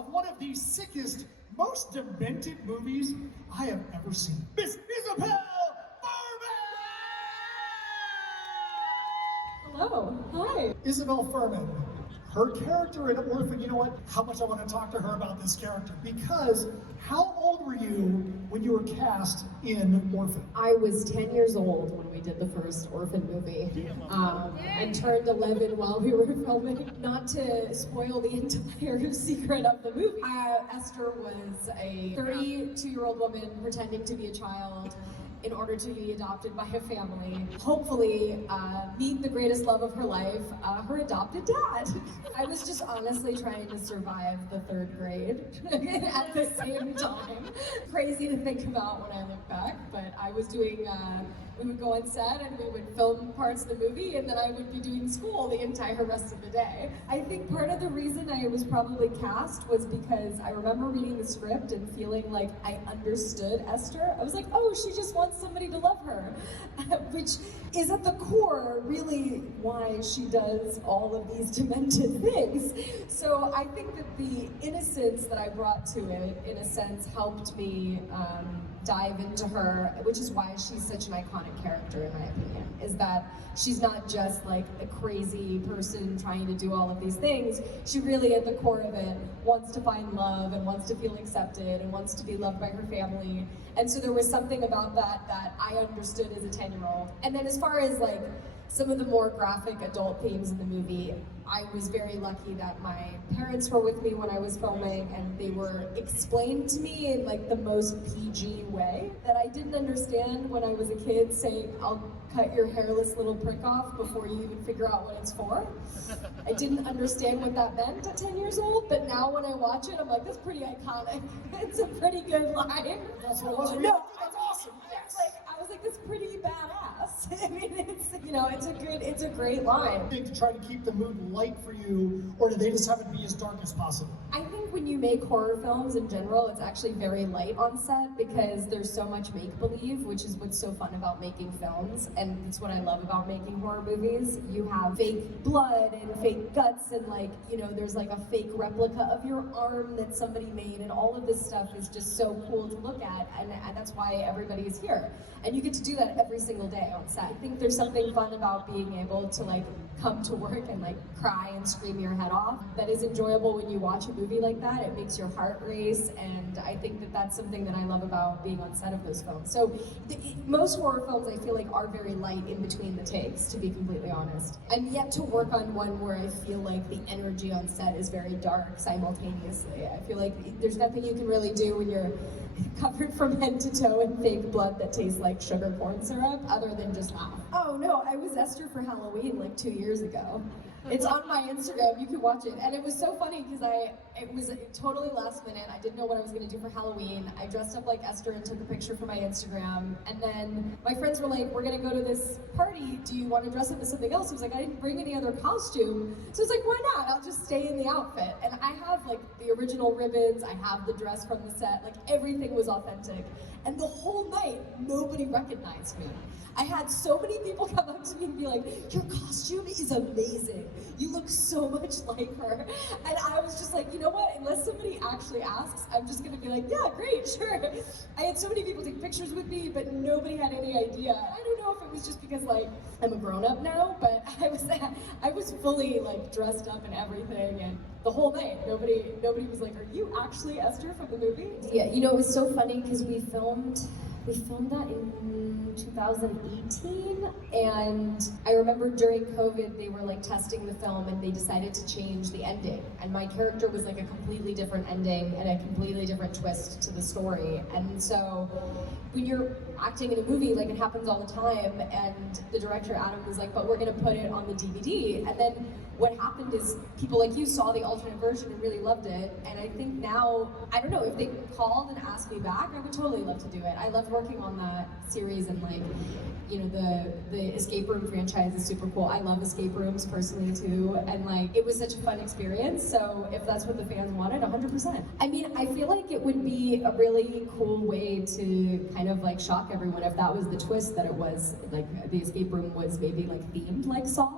of one of the sickest, most demented movies I have ever seen. Miss Isabelle Fuhrman! Hello, hi. Isabelle Fuhrman. Her character in Orphan, you know what? How much I want to talk to her about this character. Because how old were you when you were cast in Orphan? I was 10 years old when we did the first Orphan movie, and turned 11 while we were filming. Not to spoil the entire secret of the movie, Esther was a 32-year-old woman pretending to be a child in order to be adopted by a family, hopefully meet the greatest love of her life, her adopted dad. I was just honestly trying to survive the third grade at the same time. Crazy to think about when I look back, but I was doing, we would go on set and we would film parts of the movie, and then I would be doing school the entire rest of the day. I think part of the reason I was probably cast was because I remember reading the script and feeling like I understood Esther. I was like, oh, she just wants somebody to love her, which is at the core really why she does all of these demented things. So I think that the innocence that I brought to it, in a sense, helped me dive into her, which is why she's such an iconic character in my opinion, is that she's not just like a crazy person trying to do all of these things. She really, at the core of it, wants to find love and wants to feel accepted and wants to be loved by her family. And so there was something about that that I understood as a 10-year-old. And then as far as like some of the more graphic adult themes in the movie, I was very lucky that my parents were with me when I was filming, and they were explained to me in like the most PG way that I didn't understand when I was a kid, saying, I'll cut your hairless little prick off before you even figure out what it's for. I didn't understand what that meant at 10 years old, but now when I watch it, I'm like, that's pretty iconic. It's a pretty good line. That's what it was. No, That's awesome. Yes. I was like, that's pretty badass. I mean, it's a great line. To try to keep the mood light for you, or do they just have it be as dark as possible? I think when you make horror films in general, it's actually very light on set because there's so much make-believe, which is what's so fun about making films, and it's what I love about making horror movies. You have fake blood and fake guts, and like, you know, there's like a fake replica of your arm that somebody made, and all of this stuff is just so cool to look at, and that's why everybody is here. And you get to do that every single day on set. I think there's something fun about being able to like come to work and like cry and scream your head off. That is enjoyable when you watch a movie like that. It makes your heart race, and I think that that's something that I love about being on set of those films. So most horror films I feel like are very light in between the takes, to be completely honest. I'm yet to work on one where I feel like the energy on set is very dark simultaneously. I feel like there's nothing you can really do when you're covered from head to toe in fake blood that tastes like sugar corn syrup, other than just laugh. Oh no, I was Esther for Halloween like 2 years ago. It's on my Instagram, you can watch it. And it was so funny because it was totally last minute. I didn't know what I was gonna do for Halloween. I dressed up like Esther and took a picture for my Instagram. And then my friends were like, we're gonna go to this party. Do you wanna dress up as something else? I was like, I didn't bring any other costume. So I was like, why not? I'll just stay in the outfit. And I have like the original ribbons, I have the dress from the set, like everything was authentic. And the whole night, nobody recognized me. I had so many people come up to me and be like, your costume is amazing. You look so much like her. And I was just like, you know what? Unless somebody actually asks, I'm just gonna be like, yeah, great, sure. I had so many people take pictures with me, but nobody had any idea. I don't know if it was just because like, I'm a grown-up now, but I was fully like dressed up and everything, and the whole night, nobody was like, are you actually Esther from the movie? Yeah, you know, it was so funny because we filmed that in 2018, and I remember during COVID they were like testing the film and they decided to change the ending, and my character was like a completely different ending and a completely different twist to the story. And so when you're acting in a movie, like it happens all the time, and the director Adam was like, but we're gonna put it on the DVD. And then what happened is people like you saw the alternate version and really loved it, and I think now, I don't know, if they called and asked me back, I would totally love to do it. I loved working on that series, and like, you know, the escape room franchise is super cool. I love escape rooms personally too, and like, it was such a fun experience, so if that's what the fans wanted, 100%. I mean, I feel like it would be a really cool way to kind of like shock everyone if that was the twist, that it was like, the escape room was maybe like themed like Saw.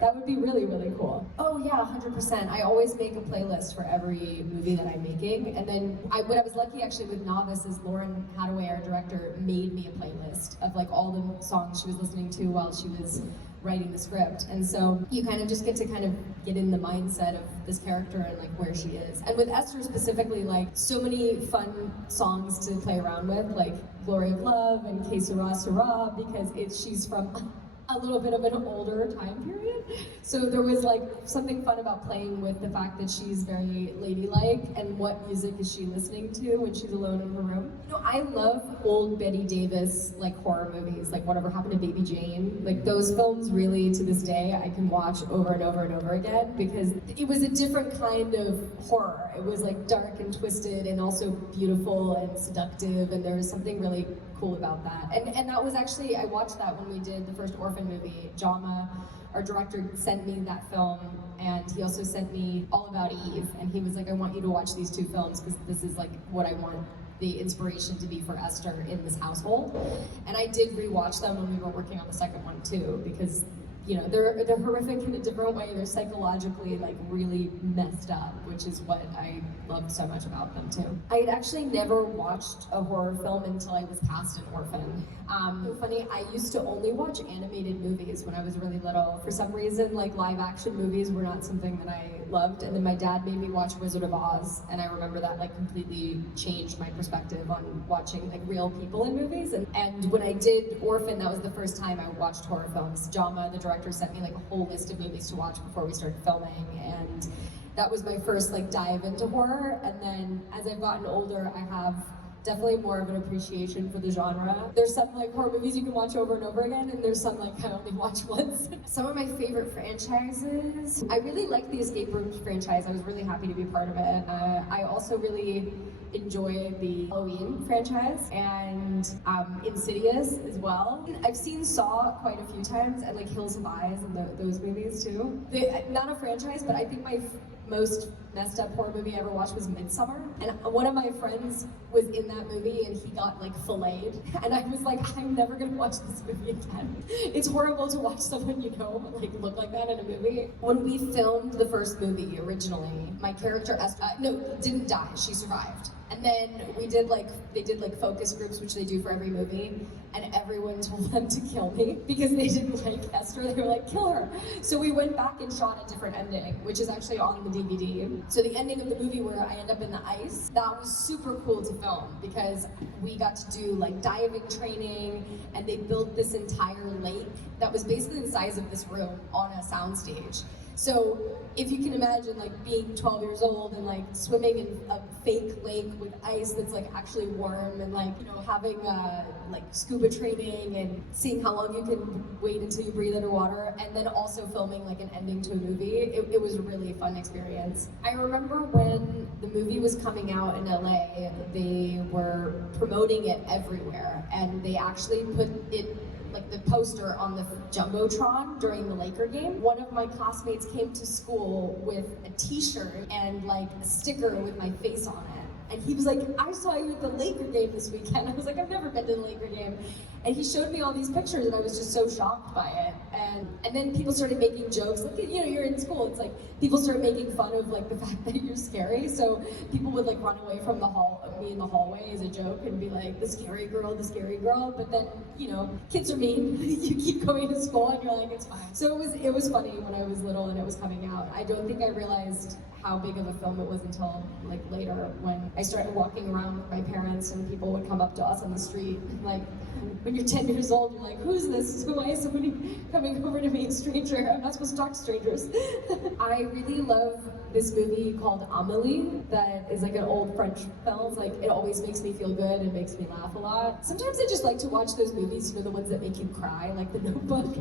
That would be really, really cool. Oh yeah, 100%. I always make a playlist for every movie that I'm making. And then what I was lucky actually with Novice is Lauren Hadaway, our director, made me a playlist of like all the songs she was listening to while she was writing the script. And so you kind of just get to kind of get in the mindset of this character and like where she is. And with Esther specifically, like so many fun songs to play around with, like Glory of Love and Que Sera Sera, because she's from a little bit of an older time period. So there was like something fun about playing with the fact that she's very ladylike and what music is she listening to when she's alone in her room. You know, I love old Betty Davis like horror movies, like Whatever Happened to Baby Jane. Like those films really to this day I can watch over and over and over again because it was a different kind of horror. It was like dark and twisted and also beautiful and seductive, and there was something really cool about that. And that was actually, I watched that when we did the first Orphan movie. Jama, our director, sent me that film, and he also sent me All About Eve, and he was like, I want you to watch these two films because this is like what I want the inspiration to be for Esther in this household. And I did rewatch them when we were working on the second one too, because you know, they're horrific in a different way. They're psychologically like really messed up, which is what I love so much about them too. I had actually never watched a horror film until I was cast in Orphan. So funny, I used to only watch animated movies when I was really little. For some reason, like live action movies were not something that I loved. And then my dad made me watch Wizard of Oz, and I remember that like completely changed my perspective on watching like real people in movies. And when I did Orphan, that was the first time I watched horror films. Jama, the director, sent me like a whole list of movies to watch before we started filming, and that was my first like dive into horror. And then as I've gotten older, I have definitely more of an appreciation for the genre. There's some like horror movies you can watch over and over again, and there's some like I only watch once. Some of my favorite franchises, I really like the Escape Rooms franchise. I was really happy to be part of it. I also really enjoy the Halloween franchise and Insidious as well. I've seen Saw quite a few times, and like Hills Have Eyes and those movies too. Not a franchise, but I think my most messed up horror movie I ever watched was Midsummer, and one of my friends was in that movie and he got like filleted, and I was like, I'm never gonna watch this movie again. It's horrible to watch someone you know like look like that in a movie. When we filmed the first movie originally, my character Esther, didn't die, she survived. And then they did like focus groups, which they do for every movie, and everyone told them to kill me because they didn't like Esther. They were like, kill her. So we went back and shot a different ending, which is actually on the DVD. So the ending of the movie where I end up in the ice, that was super cool to film because we got to do like diving training, and they built this entire lake that was basically the size of this room on a soundstage. So if you can imagine like being 12 years old and like swimming in a fake lake with ice that's like actually warm, and like, you know, having like scuba training and seeing how long you can wait until you breathe underwater, and then also filming like an ending to a movie, it was a really fun experience. I remember when the movie was coming out in LA, they were promoting it everywhere, and they actually put it like the poster on the Jumbotron during the Laker game. One of my classmates came to school with a t-shirt and like a sticker with my face on it. And he was like, I saw you at the Laker game this weekend. I was like, I've never been to the Laker game. And he showed me all these pictures, and I was just so shocked by it. And then people started making jokes, like, you know, you're in school, it's like, people started making fun of like the fact that you're scary. So people would like run away from me in the hallway as a joke and be like, the scary girl, the scary girl. But then, you know, kids are mean. You keep going to school and you're like, it's fine. So it was funny when I was little and it was coming out. I don't think I realized how big of a film it was until like later when I started walking around with my parents and people would come up to us on the street. Like, when you're 10 years old, you're like, who's this? Why is somebody coming over to me, a stranger? I'm not supposed to talk to strangers. I really love this movie called Amélie that is like an old French film. Like, it always makes me feel good and makes me laugh a lot. Sometimes I just like to watch those movies, you know, the ones that make you cry, like The Notebook.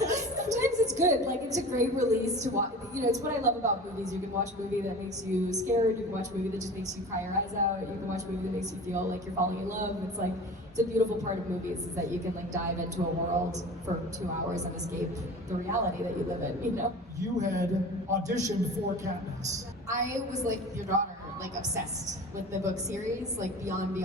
Sometimes it's good, like it's a great release to watch. You know, it's what I love about movies. You can watch a movie that makes you scared, you can watch a movie that just makes you cry your eyes out, you can watch a movie that makes you feel like you're falling in love. It's like, it's a beautiful part of movies is that you can like dive into a world for 2 hours and escape the reality that you live in, you know? You had auditioned for Katniss. I was like your daughter. like obsessed with the book series, like beyond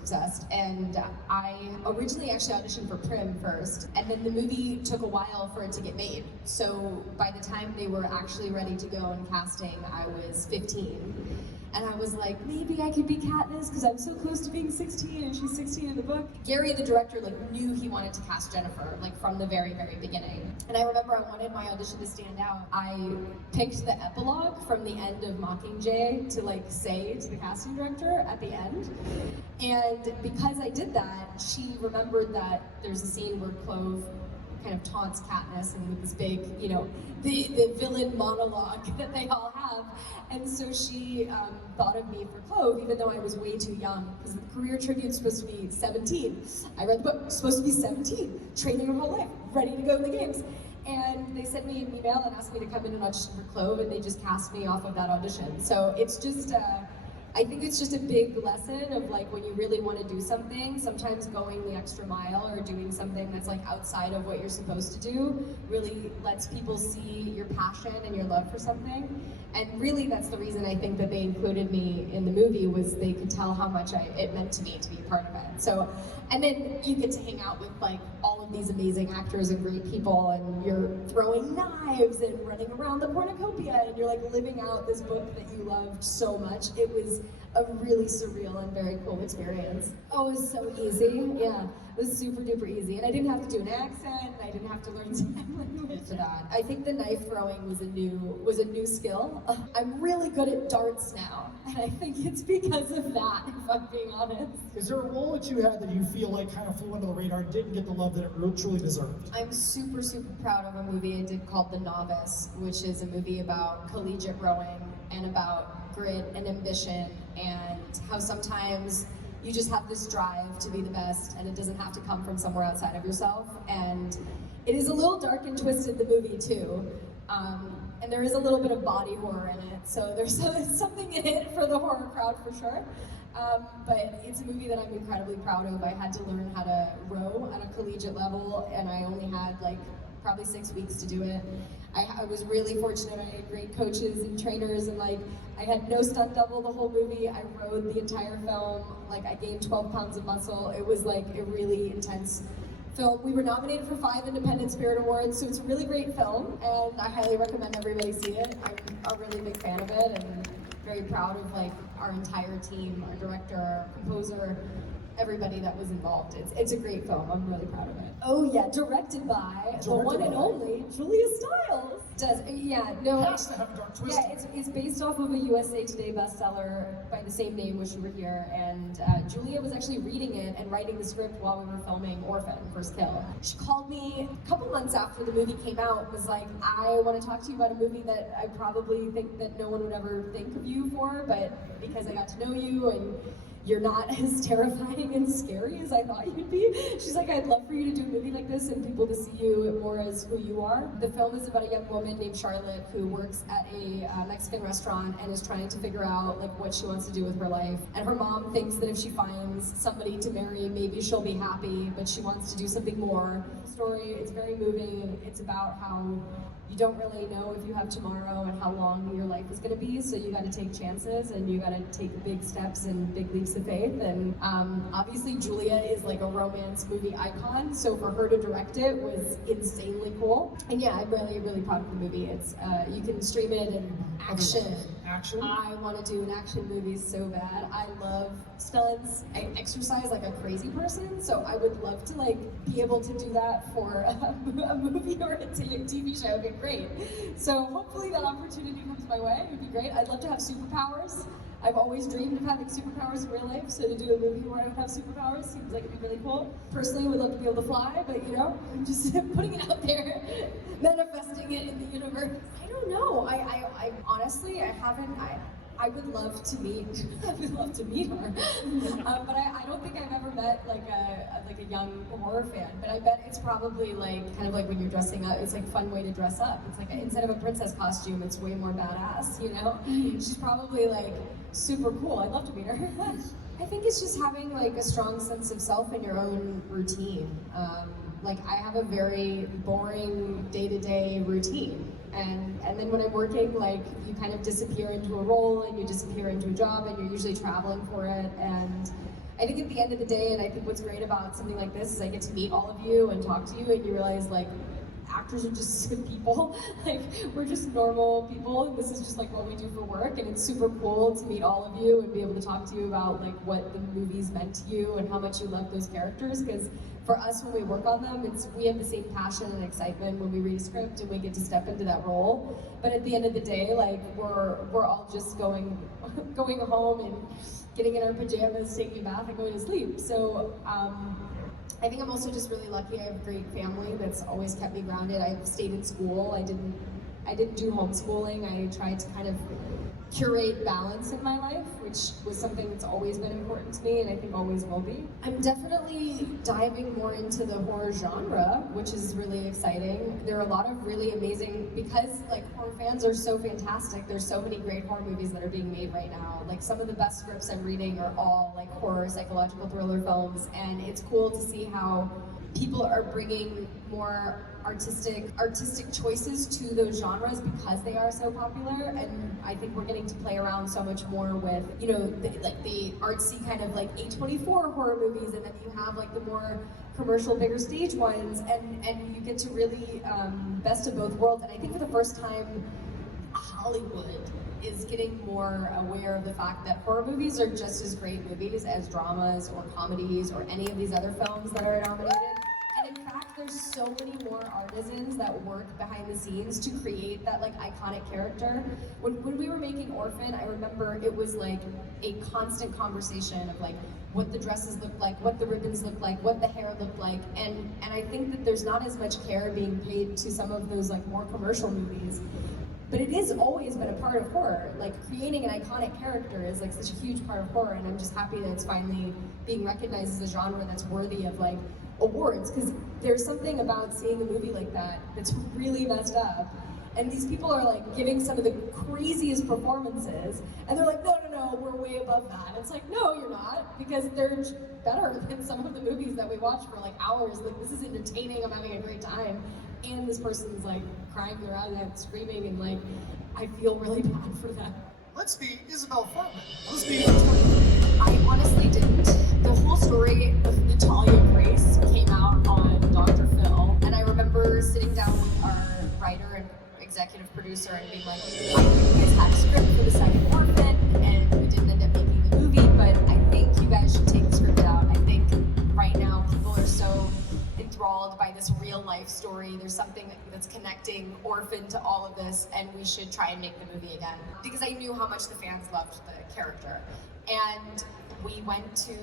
obsessed. And I originally actually auditioned for Prim first, and then the movie took a while for it to get made. So by the time they were actually ready to go in casting, I was 15. And I was like, maybe I could be Katniss because I'm so close to being 16 and she's 16 in the book. Gary, the director, like knew he wanted to cast Jennifer, like from the very beginning. And I remember I wanted my audition to stand out. I picked the epilogue from the end of Mockingjay to like say to the casting director at the end. And because I did that, she remembered that there's a scene where Clove kind of taunts Katniss and with this big, you know, the villain monologue that they all have. And so she thought of me for Clove, even though I was way too young, because the career tribute's supposed to be 17. I read the book, supposed to be 17, training her whole life, ready to go in the games. And they sent me an email and asked me to come in and audition for Clove, and they just cast me off of that audition. So it's just, I think it's just a big lesson of like when you really want to do something, sometimes going the extra mile or doing something that's like outside of what you're supposed to do really lets people see your passion and your love for something. And really that's the reason I think that they included me in the movie, was they could tell how much it meant to me to be a part of it. So, and then you get to hang out with like all of these amazing actors and great people, and you're throwing knives and running around the cornucopia, and you're like living out this book that you loved so much. It was a really surreal and very cool experience. Oh, it was so easy. Yeah, it was super duper easy. And I didn't have to do an accent, and I didn't have to learn sign language for that. I think the knife throwing was a new skill. I'm really good at darts now, and I think it's because of that, if I'm being honest. Is there a role that you had that you feel like kind of flew under the radar, didn't get the love that it truly deserved? I'm super proud of a movie I did called The Novice, which is a movie about collegiate rowing and about grit and ambition, and how sometimes you just have this drive to be the best, and it doesn't have to come from somewhere outside of yourself. And it is a little dark and twisted, the movie too. And there is a little bit of body horror in it, so there's something in it for the horror crowd for sure. But it's a movie that I'm incredibly proud of. I had to learn how to row at a collegiate level, and I only had like probably 6 weeks to do it. I was really fortunate. I had great coaches and trainers, and like I had no stunt double the whole movie. I rode the entire film. Like I gained 12 pounds of muscle. It was like a really intense film. We were nominated for 5 Independent Spirit Awards, so it's a really great film, and I highly recommend everybody see it. I'm a really big fan of it, and very proud of like our entire team, our director, our composer, everybody that was involved. It's a great film. I'm really proud of it. Oh yeah, directed by the one and only Julia Stiles. Has to have a dark twist. Yeah, it's based off of a USA Today bestseller by the same name, Wish You Were Here, and Julia was actually reading it and writing the script while we were filming Orphan, First Kill. She called me a couple months after the movie came out, was like, I want to talk to you about a movie that I probably think that no one would ever think of you for, but because I got to know you and you're not as terrifying and scary as I thought you'd be. She's like, I'd love for you to do a movie like this and people to see you more as who you are. The film is about a young woman named Charlotte who works at a Mexican restaurant and is trying to figure out like what she wants to do with her life. And her mom thinks that if she finds somebody to marry, maybe she'll be happy, but she wants to do something more. The story is very moving, and it's about how you don't really know if you have tomorrow and how long your life is going to be, so you got to take chances and you got to take big steps and big leaps of faith. And obviously Julia is like a romance movie icon, so for her to direct it was insanely cool. And yeah, I'm really proud of the movie. It's you can stream it in action. I want to do an action movie so bad. I love stunts. I exercise like a crazy person, so I would love to like be able to do that for a movie or a TV show. It'd be great. So hopefully that opportunity comes my way. It would be great. I'd love to have superpowers. I've always dreamed of having superpowers in real life, so to do a movie where I would have superpowers seems like it'd be really cool. Personally, would love to be able to fly, but you know, I'm just putting it out there, manifesting it in the universe. I don't know. I honestly, I would love to meet. I would love to meet her, but I don't think I've ever met like a young horror fan. But I bet it's probably like kind of like when you're dressing up. It's like a fun way to dress up. It's like instead of a princess costume, it's way more badass. You know, she's probably like super cool. I'd love to meet her. I think it's just having like a strong sense of self in your own routine. like I have a very boring day-to-day routine. And then when I'm working, like you kind of disappear into a role and you disappear into a job and you're usually traveling for it. And I think at the end of the day, and I think what's great about something like this is I get to meet all of you and talk to you, and you realize like actors are just people. Like we're just normal people, and this is just like what we do for work. And it's super cool to meet all of you and be able to talk to you about like what the movies meant to you and how much you love those characters. Because for us, when we work on them, we have the same passion and excitement when we read a script and we get to step into that role. But at the end of the day, like we're all just going home and getting in our pajamas, taking a bath, and going to sleep. So I think I'm also just really lucky. I have a great family that's always kept me grounded. I've stayed in school. I didn't do homeschooling. I tried to kind of curate balance in my life, which was something that's always been important to me and I think always will be. I'm definitely diving more into the horror genre, which is really exciting. There are a lot of really amazing, because like horror fans are so fantastic, there's so many great horror movies that are being made right now. Like some of the best scripts I'm reading are all like horror, psychological thriller films, and it's cool to see how people are bringing more artistic choices to those genres because they are so popular. And I think we're getting to play around so much more with, you know, the artsy kind of like A24 horror movies, and then you have like the more commercial, bigger stage ones, and you get to really best of both worlds. And I think for the first time, Hollywood is getting more aware of the fact that horror movies are just as great movies as dramas or comedies or any of these other films that are nominated. And in fact, there's so many more artisans that work behind the scenes to create that like iconic character. When we were making Orphan, I remember it was like a constant conversation of like what the dresses looked like, what the ribbons looked like, what the hair looked like, and I think that there's not as much care being paid to some of those like more commercial movies. But it has always been a part of horror. Like creating an iconic character is like such a huge part of horror, and I'm just happy that it's finally being recognized as a genre that's worthy of like awards, because there's something about seeing a movie like that that's really messed up, and these people are like giving some of the craziest performances, and they're like, no, we're way above that. It's like, no, you're not, because they're better than some of the movies that we watch for like hours. Like this is entertaining, I'm having a great time, and this person's like crying their eyes out, screaming, and like I feel really bad for them. Let's meet Isabelle Fuhrman. Let's meet I honestly didn't. The whole story of Natalia Grace came out on Dr. Phil, and I remember sitting down with our writer and executive producer and being like, I know you guys had a script for the second Orphan, and we didn't end up making the movie, but I think you guys should take the script out. I think right now people are so enthralled by this real life story. There's something that's connecting Orphan to all of this, and we should try and make the movie again. Because I knew how much the fans loved the character. And we went to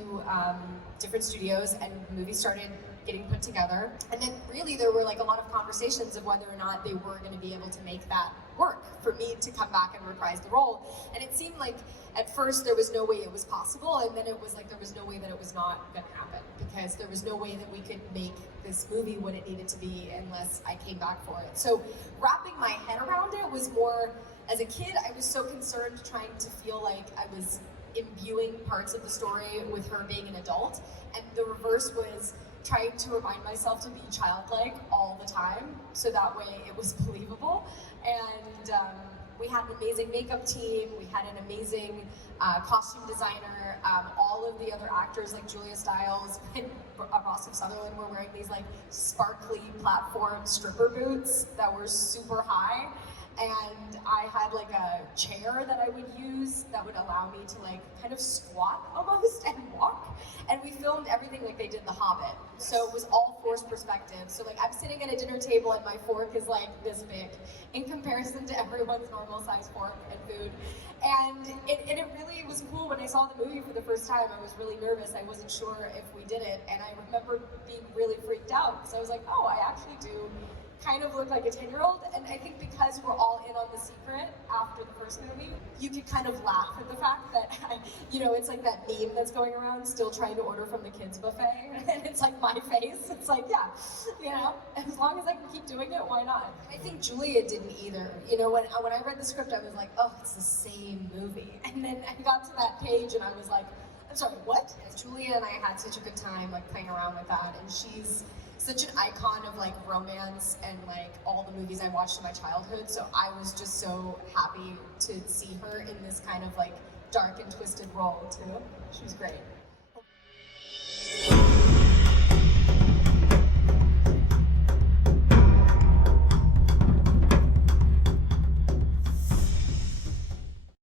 different studios, and the movie started getting put together. And then really there were like a lot of conversations of whether or not they were going to be able to make that work for me to come back and reprise the role. And it seemed like at first there was no way it was possible, and then it was like there was no way that it was not going to happen, because there was no way that we could make this movie what it needed to be unless I came back for it. So wrapping my head around it was more, as a kid, I was so concerned trying to feel like I was imbuing parts of the story with her being an adult, and the reverse was trying to remind myself to be childlike all the time, so that way it was believable. And we had an amazing makeup team, we had an amazing costume designer, all of the other actors like Julia Stiles and Ross of Sutherland were wearing these like sparkly platform stripper boots that were super high. And I had like a chair that I would use that would allow me to like kind of squat almost and walk. And we filmed everything like they did The Hobbit. So it was all forced perspective. So like I'm sitting at a dinner table and my fork is like this big in comparison to everyone's normal size fork and food. And it really was cool. When I saw the movie for the first time, I was really nervous. I wasn't sure if we did it. And I remember being really freaked out, because I was like, oh, I actually do kind of look like a 10-year-old, and I think because we're all in on the secret after the first movie, you could kind of laugh at the fact that, you know, it's like that meme that's going around, still trying to order from the kids buffet, and it's like my face. It's like, yeah, you know, as long as I can keep doing it, why not? I think Julia didn't either. You know, when I read the script, I was like, oh, it's the same movie. And then I got to that page and I was like, I'm sorry, what? Julia and I had such a good time like playing around with that, and she's such an icon of like romance and like all the movies I watched in my childhood. So I was just so happy to see her in this kind of like dark and twisted role too. She was great.